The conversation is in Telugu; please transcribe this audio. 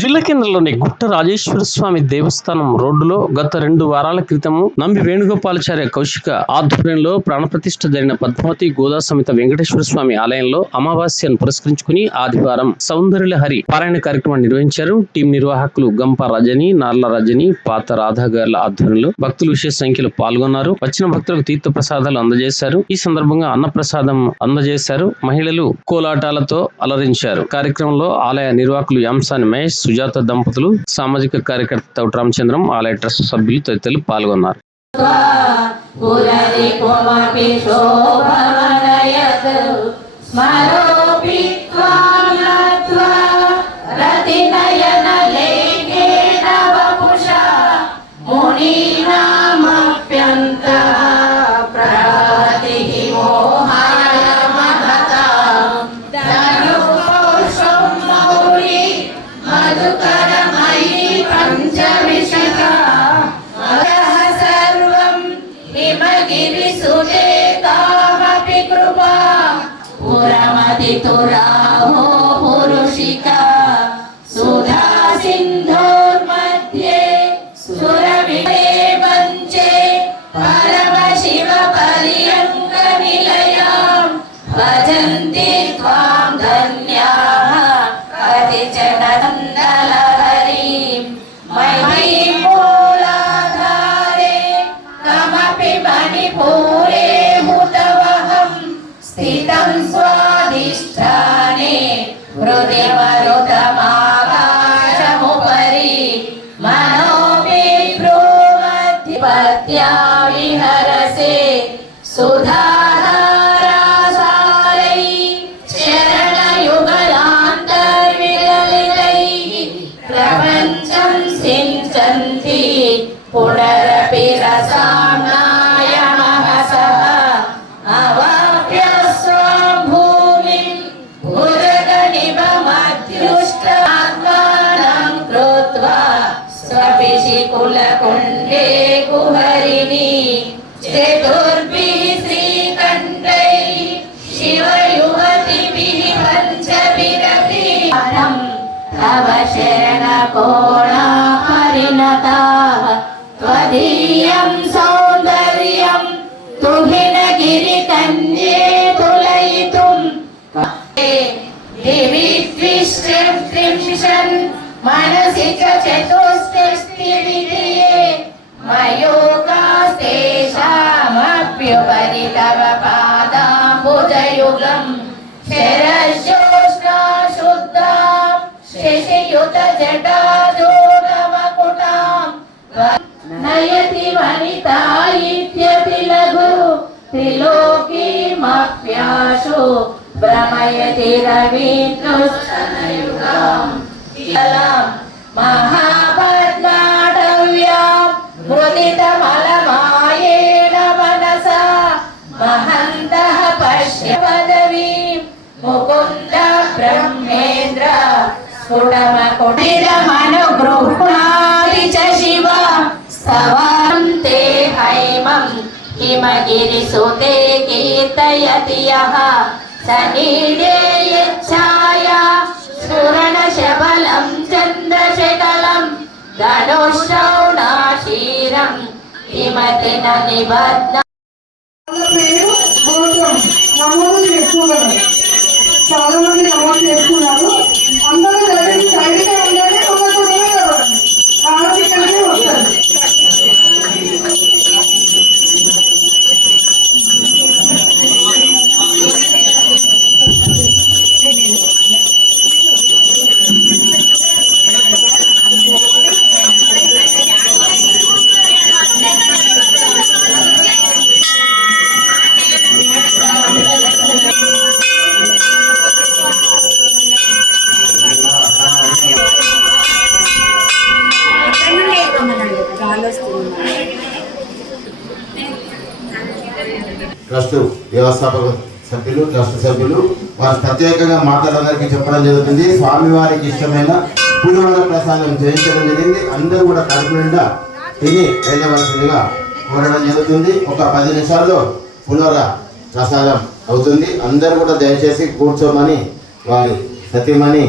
జిల్లా కేంద్రంలోని గుట్ట రాజేశ్వర స్వామి దేవస్థానం రోడ్డులో గత 2 వారాల క్రితము నంబి వేణుగోపాలాచార్య కౌశిక ఆధ్వర్యంలో ప్రాణప్రతిష్ఠ జరిగిన పద్మావతి గోదా సమేత వెంకటేశ్వర స్వామి ఆలయంలో అమావాస్యను పురస్కరించుకుని ఆదివారం సౌందర్యలహరి పారాయణ కార్యక్రమాన్ని నిర్వహించారు. టీం నిర్వాహకులు గంప రజని, నార్ల రజని, పాత రాధాగార్ల ఆధ్వర్యంలో భక్తులు విశేష సంఖ్యలో పాల్గొన్నారు. వచ్చిన భక్తులకు తీర్థ ప్రసాదాలు అందజేశారు. ఈ సందర్భంగా అన్నప్రసాదం అందజేశారు. మహిళలు కోలాటాలతో అలరించారు. కార్యక్రమంలో ఆలయ నిర్వాహకులు యాంసాని మహేష్, సుజాత దంపతులు, సామాజిక కార్యకర్త తౌట రామచంద్రం, ఆలయ ట్రస్ట్ సభ్యులు తదితరులు పాల్గొన్నారు. पुराहो पुरुषिका सुधा सिन्धोर्मध्ये सुरविदे वञ्चे परमशिव पर्यङ्क निलयां भजन्ति त्वां धन्याः कतिचन नन्दलहरीं मयि मूलाधारे कमपि मणिपूरे हुतवहं स्थितं स्वाधिष्ठाने हृदि मरुतमाकाशमुपरि मनोऽपि भ्रूमध्यपत्या विहरसे सुधाधारासारै चरणयुगलान्तर्विगलितैः प्रपञ्चं सिञ्चन्ति पुनरपि रसाम्नाय महसः अवाप्य स्वां भूमिं भुजगनिभमध्युष्टात्मानं कृत्वा स्वपिशिकुलकुण्डे कुहरिणी चतुर्भिः श्रीकण्ठैः शिवयुवतिभिः पञ्चभिरपि तव शरणकोणापरिणताः त्वदीयं सौन्दर्यं तुहिनगिरिकन्ये तुलयितुं दिवि द्विष्ट्रिंशन् मनसि च चतुष्षष्टिविधिये मयूकास्तेषामप्युपरि तव पादाम्बुजयुगं शरज्योत्स्ना शुद्धां शशियुतजटाजूटमकुटां नयति वनिता इत्यपि लघु त्रिलोकीमप्याशु भ्रमयति रवीन्द्रस्तनयुगां महापद्माटव्यां मुदितमलमायेन मनसा महन्तः पश्य पदवीं मुकुन्द ब्रह्मेन्द्र स्फुटमकुटिरमनुगृह्णाति च शिव स्तवां ते हैमं हिमगिरिसुते कीर्तयति यः स नीडे यच्छाया स्फुरणशबलं चन्द्रशकलं धनुश्रवणाशीरं हिमति न निबध्ना చాలా మంది నమోదు చేసుకున్నారు. అందరూ దయచేసి సైడ్గా ఉండాలి. ఒక చూడమే కావాలి ఆలోచించే వస్తారు. ట్రస్ట్ వ్యవస్థాపక సభ్యులు, ట్రస్ట్ సభ్యులు వారు ప్రత్యేకంగా మాట్లాడడానికి చెప్పడం జరుగుతుంది. స్వామివారికి ఇష్టమైన పులిహోర ప్రసాదం చేయించడం జరిగింది. అందరూ కూడా కడుపు నిండా తిని వెళ్ళవలసిందిగా కోరడం జరుగుతుంది. ఒక 10 నిమిషాల్లో పులిహోర ప్రసాదం అవుతుంది. అందరూ కూడా దయచేసి కూర్చోమని వారి సతీమణి